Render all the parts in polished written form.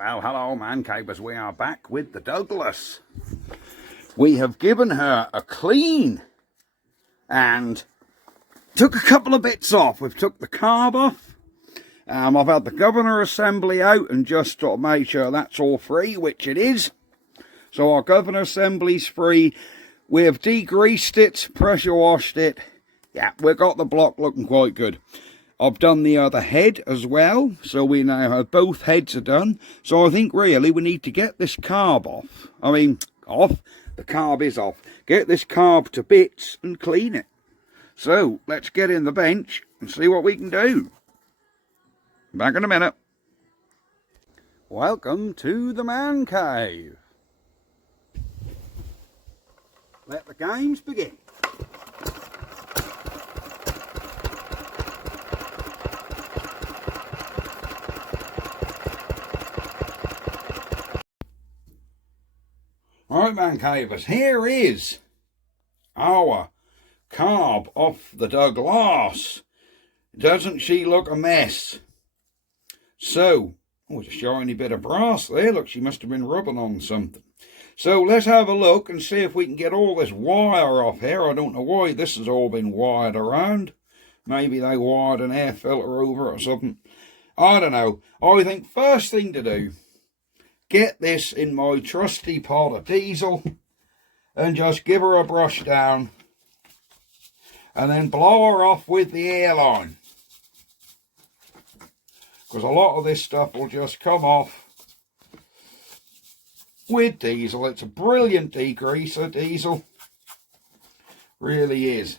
Well, hello man cavers, we are back with the Douglas. We have given her a clean and took a couple of bits off. We've took the carb off. I've had the governor assembly out and just sort of made sure that's all free, which it is. So our governor assembly's free. We have degreased it, pressure washed it. Yeah, we've got the block looking quite good. I've done the other head as well, so we now have both heads are done. So I think really we need to get this carb off. Off. The carb is off. Get this carb to bits and clean it. So let's get in the bench and see what we can do. Back in a minute. Welcome to the man cave. Let the games begin. Right, man cavers, here is our carb off the Douglas. Doesn't she look a mess? So, there's a shiny bit of brass there. Look, she must have been rubbing on something. So let's have a look and see if we can get all this wire off here. I don't know why this has all been wired around. Maybe they wired an air filter over it or something. I don't know. I think first thing to do, get this in my trusty pot of diesel and just give her a brush down and then blow her off with the airline. Because a lot of this stuff will just come off with diesel. It's a brilliant degreaser, diesel. Really is.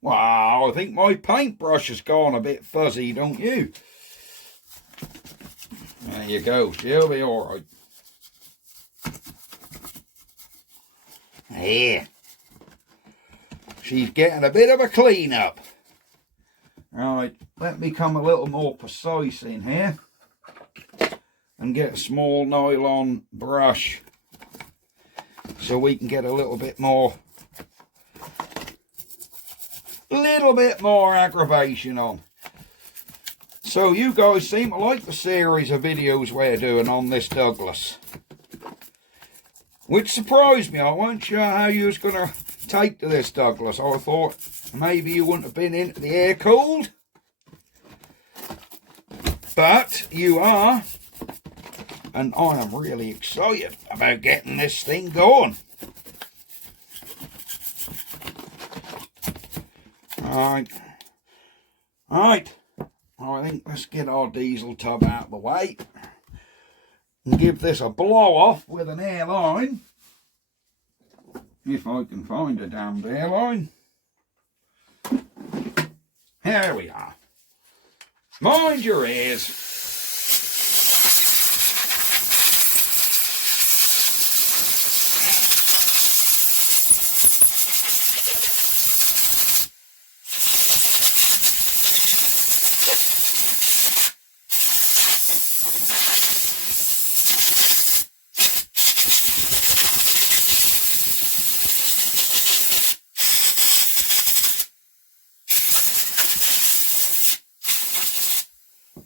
Wow, I think my paintbrush has gone a bit fuzzy, don't you? There you go, she'll be alright. Here. She's getting a bit of a clean up. Right, let me come a little more precise in here. And get a small nylon brush. So we can get a little bit more aggravation on. So you guys seem to like the series of videos we're doing on this Douglas. Which surprised me. I wasn't sure how you was going to take to this Douglas. I thought maybe you wouldn't have been into the air cooled. But you are. And I am really excited about getting this thing going. Alright. I think let's get our diesel tub out of the way and give this a blow off with an airline. If I can find a damned airline. Here we are. Mind your ears.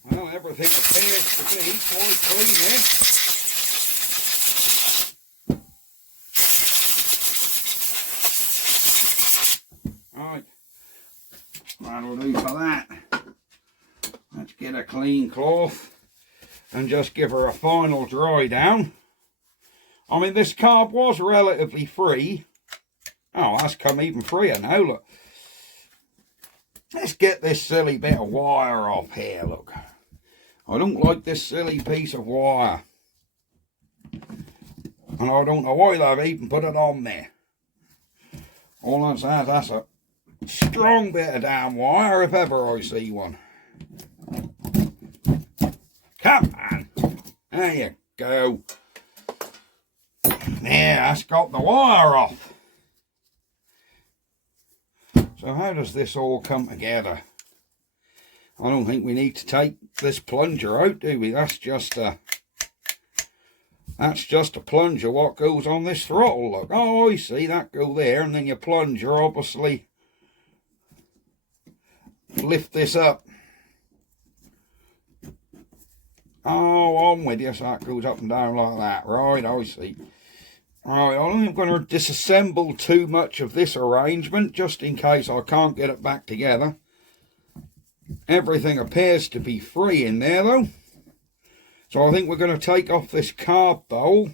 Well, everything appears to be quite clean here. Right, that'll do for that. Let's get a clean cloth and just give her a final dry down. I mean, this carb was relatively free. Oh, that's come even freer now, look. Let's get this silly bit of wire off here, look. I don't like this silly piece of wire. And I don't know why they've even put it on there. All I'm saying is that's a strong bit of damn wire if ever I see one. Come on. There you go. There, that's got the wire off. So how does this all come together? I don't think we need to take this plunger out, do we? That's just a plunger what goes on this throttle, look. Oh, I see, that go there, and then your plunger obviously lift this up Oh, I'm with you. So that goes up and down like that. Right, I see. Right, I'm going to disassemble too much of this arrangement just in case I can't get it back together. Everything appears to be free in there though. So I think we're going to take off this carb bowl.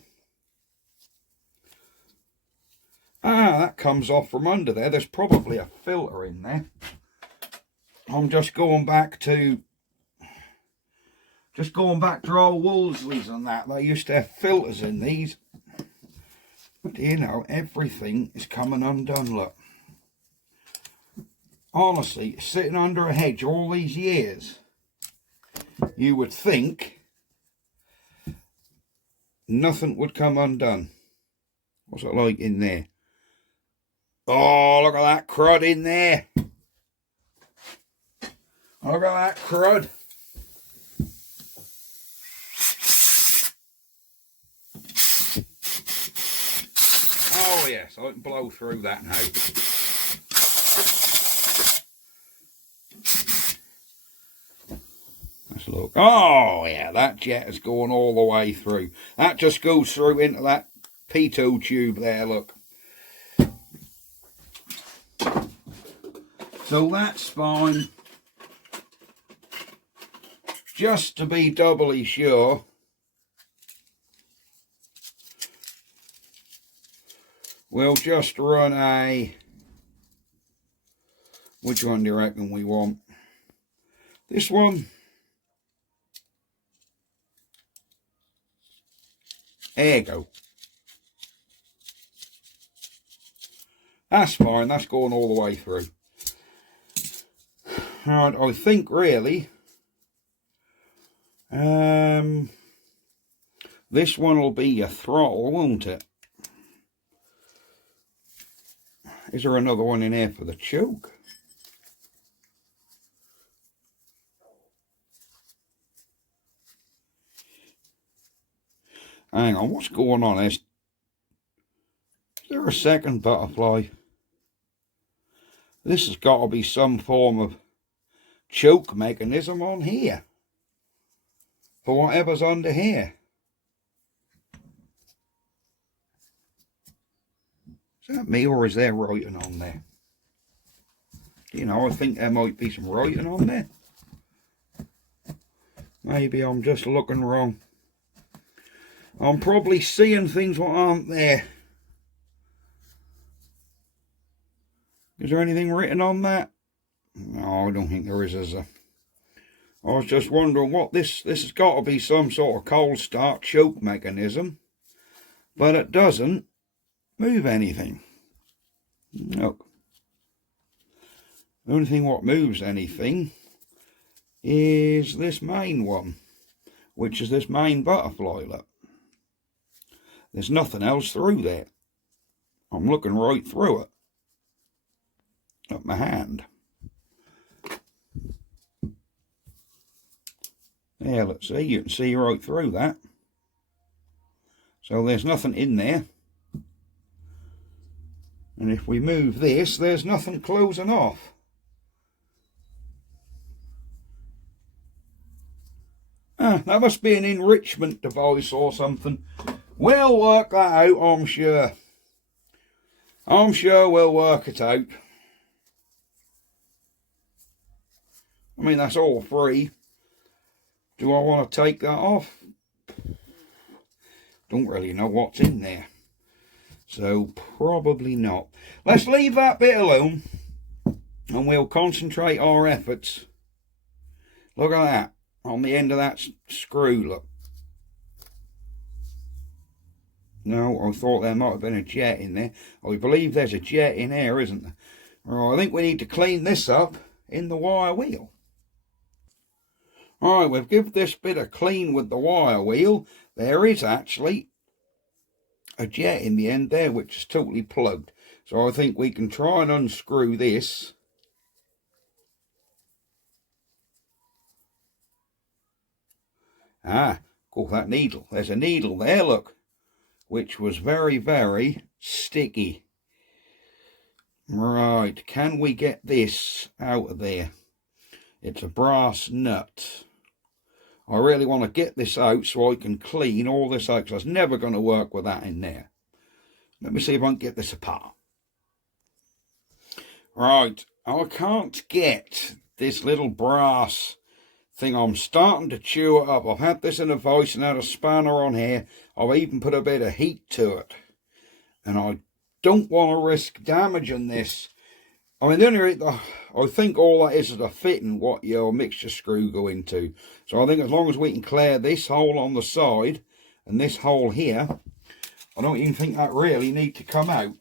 Ah, that comes off from under there. There's probably a filter in there. I'm just going back to old Wolseley's and that. They used to have filters in these. But you know, everything is coming undone, look. Honestly, sitting under a hedge all these years, you would think nothing would come undone. What's it like in there? Oh, look at that crud in there. Look at that crud. Oh yes, I can blow through that now. Let's look. Oh yeah, that jet is going all the way through. That just goes through into that P2 tube there, look. So that's fine. Just to be doubly sure, we'll just run a... Which one do you reckon we want? This one? There you go. That's fine, that's going all the way through. Alright, I think really... this one will be your throttle, won't it? Is there another one in here for the choke? Hang on, what's going on? Is there a second butterfly? This has got to be some form of choke mechanism on here. For whatever's under here. Is that me or is there writing on there? You know, I think there might be some writing on there. Maybe I'm just looking wrong. I'm probably seeing things that aren't there. Is there anything written on that? No, I don't think there is there? I was just wondering what this has got to be some sort of cold start choke mechanism, but it doesn't move anything. Look. The only thing what moves anything is this main one, which is this main butterfly, look. There's nothing else through there. I'm looking right through it. Up my hand. There, let's see, you can see right through that. So there's nothing in there. And if we move this, there's nothing closing off. Ah, that must be an enrichment device or something. We'll work that out, I'm sure. I'm sure we'll work it out. I mean, that's all free. Do I want to take that off? Don't really know what's in there. So, probably not. Let's leave that bit alone. And we'll concentrate our efforts. Look at that. On the end of that screw, look. No, I thought there might have been a jet in there. I believe there's a jet in there, isn't there? Right, I think we need to clean this up in the wire wheel. Alright, we've given this bit a clean with the wire wheel. There is actually a jet in the end there, which is totally plugged. So I think we can try and unscrew this. Ah, go that needle. There's a needle there, look, which was very, very sticky. Right, can we get this out of there? It's a brass nut. I really want to get this out so I can clean all this out, because I was never going to work with that in there. Let me see if I can get this apart. Right, I can't get this little brass thing. I'm starting to chew it up. I've had this in a vise and had a spanner on here. I've even put a bit of heat to it. And I don't want to risk damaging this. I mean, the only I think all that is a fitting what your mixture screw go into. So I think as long as we can clear this hole on the side and this hole here, I don't even think that really need to come out.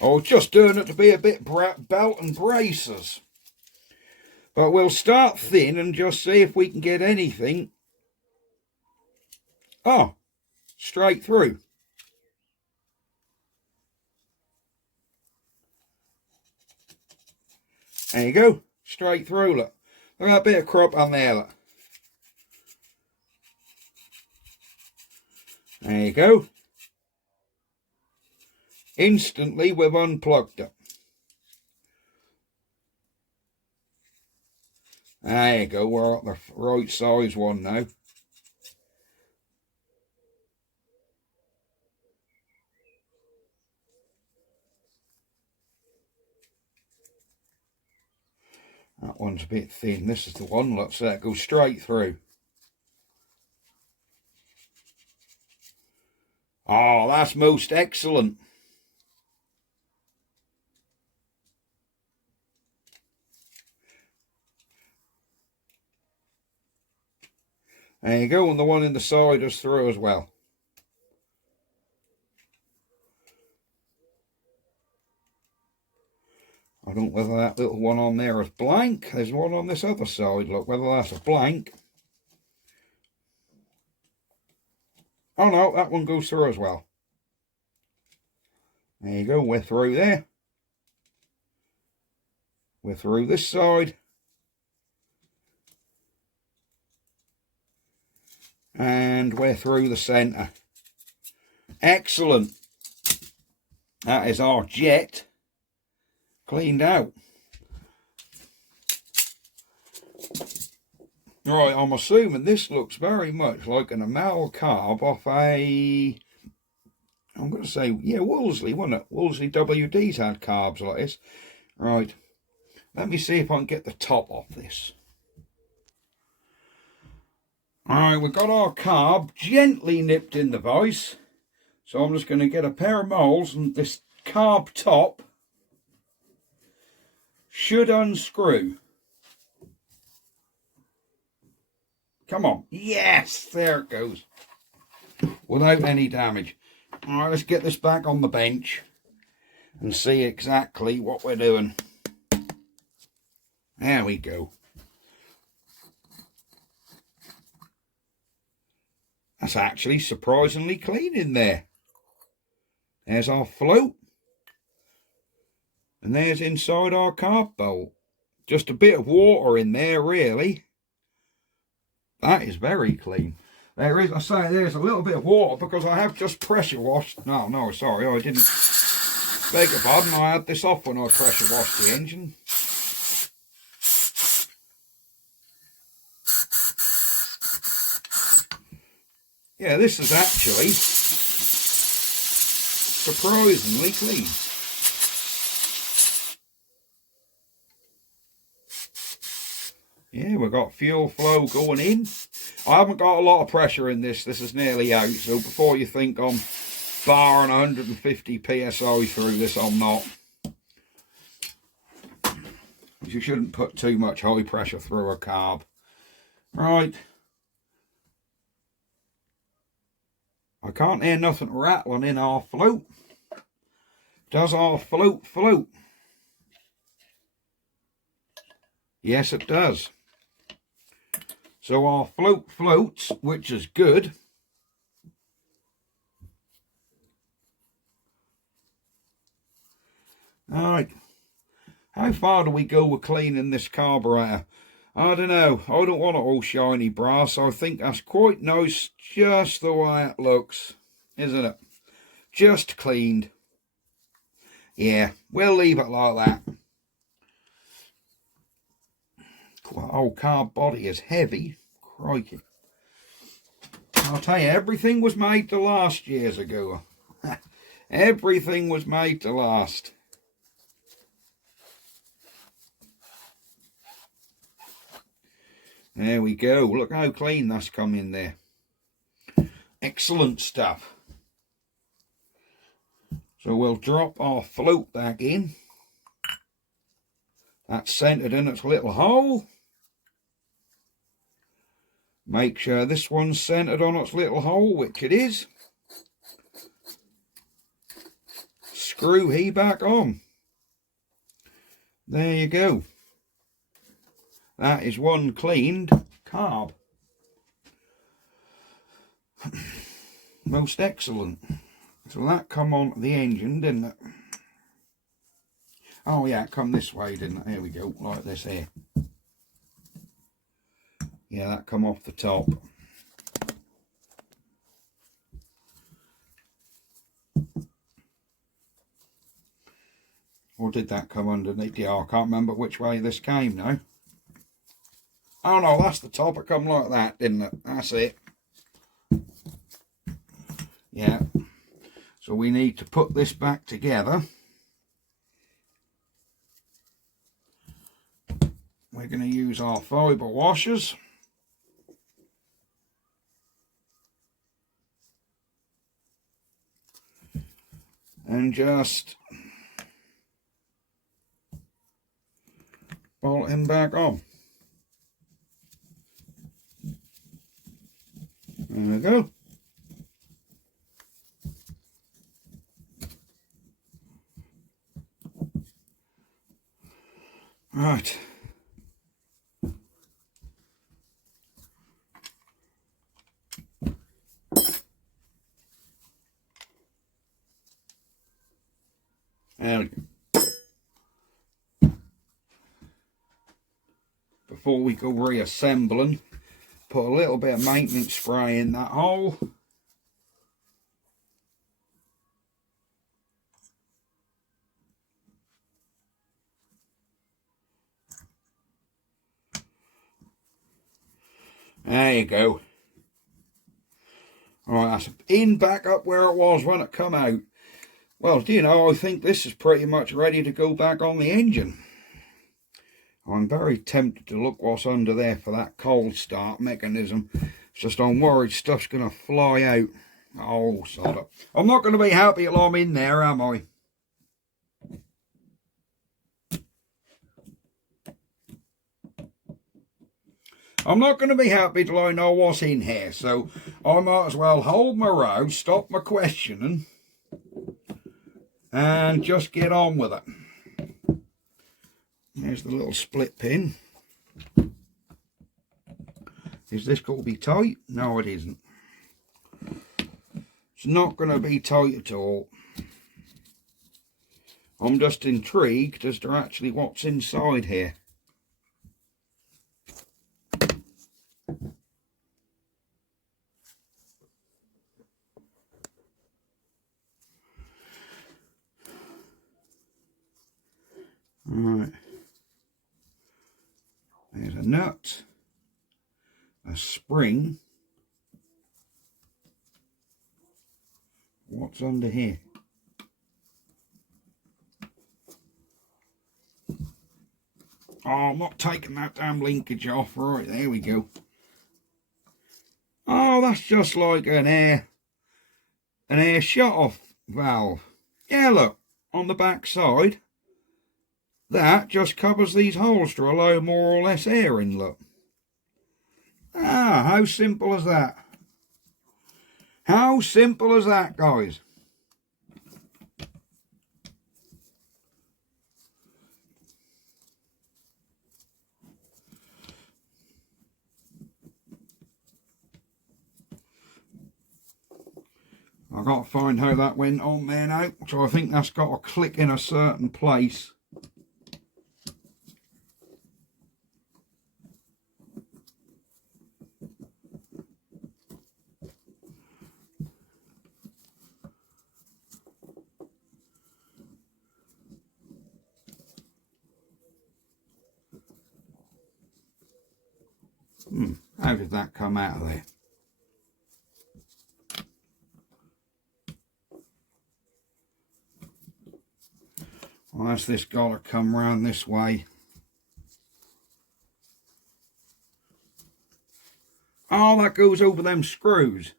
I was just doing it to be a bit belt and braces. But we'll start thin and just see if we can get anything. Oh, straight through. There you go, straight through, look. Look at that bit of crop on there, look. There you go. Instantly we've unplugged it. There you go, we're at the right size one now. That one's a bit thin. This is the one, look, so that goes straight through. Oh, that's most excellent. There you go, and the one in the side is through as well. I don't know whether that little one on there is blank. There's one on this other side, look, whether that's a blank. Oh no, that one goes through as well. There you go, we're through there. We're through this side. And we're through the centre. Excellent. That is our jet cleaned out. Right, I'm assuming this looks very much like an enamel carb off a, I'm going to say, yeah, Wolseley, wasn't it? Wolseley WD's had carbs like this. Right, let me see if I can get the top off this. Alright, we've got our carb gently nipped in the vise. So I'm just going to get a pair of moles, and this carb top should unscrew. Come on. Yes, there it goes. Without any damage. Alright, let's get this back on the bench and see exactly what we're doing. There we go. That's actually surprisingly clean in there. There's our float. And there's inside our carb bowl. Just a bit of water in there, really. That is very clean. There is, I say, there's a little bit of water because I have just pressure washed. No, sorry, I didn't. Beg your pardon, I had this off when I pressure washed the engine. Yeah, this is actually surprisingly clean. Yeah, we've got fuel flow going in. I haven't got a lot of pressure in this. This is nearly out. So before you think I'm barring 150 psi through this, I'm not. You shouldn't put too much high pressure through a carb. Right. I can't hear nothing rattling in our float. Does our float float? Yes, it does. So our float floats, which is good. Alright. How far do we go with cleaning this carburetor? I don't know. I don't want it all shiny brass. I think that's quite nice just the way it looks, isn't it? Just cleaned. Yeah, we'll leave it like that. Our carb body is heavy. Crikey. I'll tell you, everything was made to last years ago. Everything was made to last. There we go. Look how clean that's come in there. Excellent stuff. So we'll drop our float back in. That's centered in its little hole. Make sure this one's centered on its little hole, which it is. Screw he back on. There you go. That is one cleaned carb. Most excellent. So that come on the engine, didn't it? Oh yeah, it come this way, didn't it? Here we go, like this here. Yeah, that come off the top. Or did that come underneath? Yeah, I can't remember which way this came now. Oh no, that's the top. It come like that, didn't it? That's it. Yeah. So we need to put this back together. We're going to use our fibre washers. And just bolt him back on. There we go. Right. There we go. Before we go reassembling, put a little bit of maintenance spray in that hole. There you go. Alright, that's in back up where it was when it come out. Well, do you know, I think this is pretty much ready to go back on the engine. I'm very tempted to look what's under there for that cold start mechanism. It's just I'm worried stuff's going to fly out. Oh, sod up. I'm not going to be happy till I'm in there, am I? I'm not going to be happy till I know what's in here, so I might as well hold my row, stop my questioning, and just get on with it. There's the little split pin. Is this going to be tight? No, it isn't. It's not going to be tight at all. I'm just intrigued as to actually what's inside here. Alright. There's a nut, a spring. What's under here? Oh, I'm not taking that damn linkage off. Right, there we go. Oh, that's just like an air shut-off valve. Yeah, look, on the back side, that just covers these holes to allow more or less air in, look. Ah, how simple is that? How simple is that, guys? I've got to find how that went on there now. So I think that's got to click in a certain place. How did that come out of there? Well, that's this got to come round this way. Oh, that goes over them screws.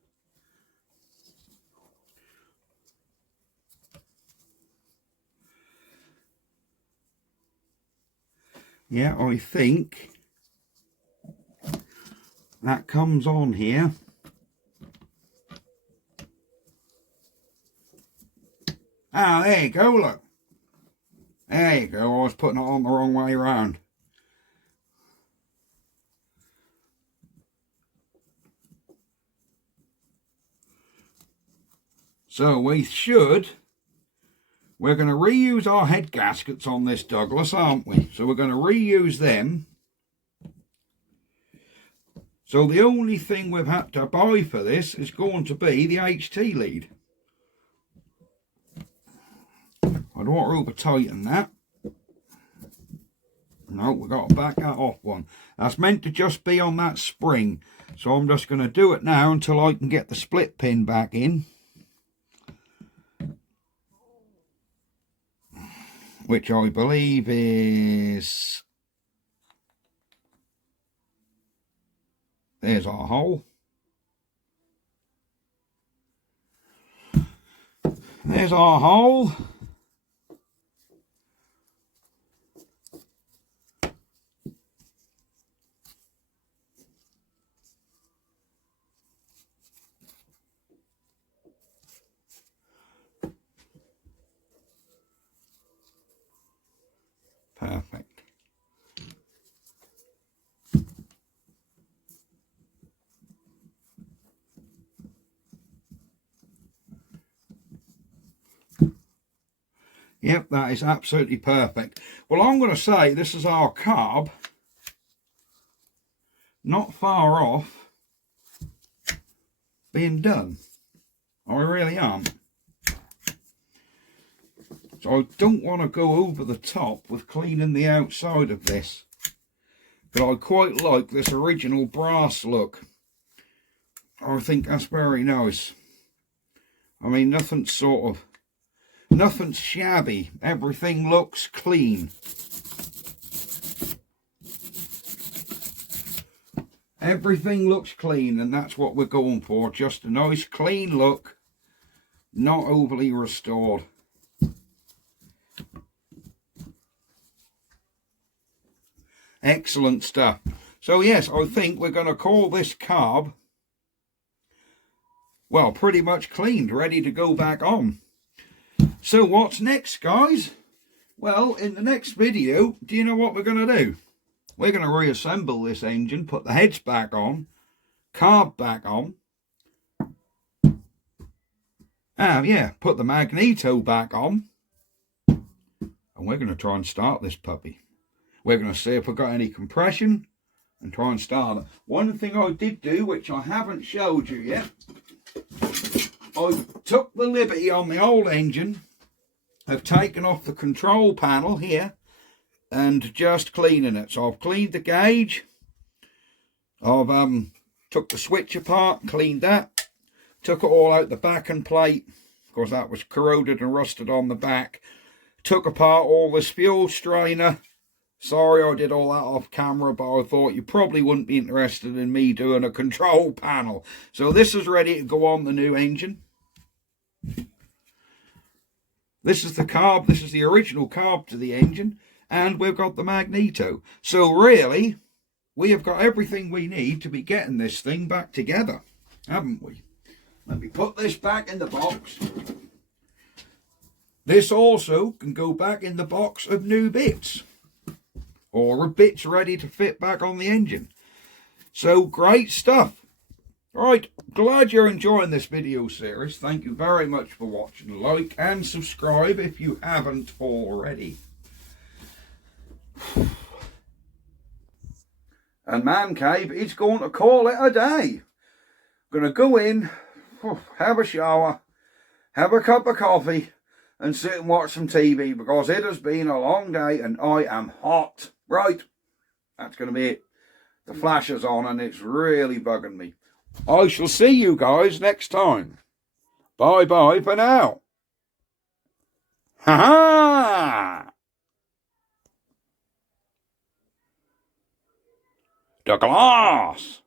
Yeah, I think that comes on here. Ah, there you go, look. There you go, I was putting it on the wrong way around. So we're going to reuse our head gaskets on this Douglas, aren't we? So we're going to reuse them. So the only thing we've had to buy for this is going to be the HT lead. I don't want to over tighten that. No, we've got to back that off one. That's meant to just be on that spring. So I'm just going to do it now until I can get the split pin back in. Which I believe is... There's our hole. There's our hole. Perfect. Yep, that is absolutely perfect. Well, I'm going to say this is our carb. Not far off being done. I really am. So I don't want to go over the top with cleaning the outside of this. But I quite like this original brass look. I think that's very nice. I mean, nothing's shabby. Everything looks clean. Everything looks clean, and that's what we're going for. Just a nice clean look, not overly restored. Excellent stuff. So yes, I think we're going to call this carb, well, pretty much cleaned, ready to go back on. So what's next, guys? Well, in the next video, do you know what we're going to do? We're going to reassemble this engine, put the heads back on, carb back on. Yeah, put the magneto back on. And we're going to try and start this puppy. We're going to see if we've got any compression and try and start it. One thing I did do, which I haven't showed you yet, I took the liberty on the old engine of taking off the control panel here and just cleaning it. So I've cleaned the gauge. I've took the switch apart, cleaned that, took it all out the back and plate. Of course, that was corroded and rusted on the back. Took apart all this fuel strainer. Sorry I did all that off camera, but I thought you probably wouldn't be interested in me doing a control panel. So this is ready to go on the new engine. This is the carb. This is the original carb to the engine. And we've got the magneto. So really, we have got everything we need to be getting this thing back together, haven't we? Let me put this back in the box. This also can go back in the box of new bits, or bits ready to fit back on the engine. So great stuff. Right, glad you're enjoying this video series. Thank you very much for watching. Like and subscribe if you haven't already. And Man Cave is going to call it a day. Going to go in, have a shower, have a cup of coffee, and sit and watch some TV, because it has been a long day and I am hot. Right, that's going to be it. The flasher's on and it's really bugging me. I shall see you guys next time. Bye-bye for now. Ha-ha! The glass!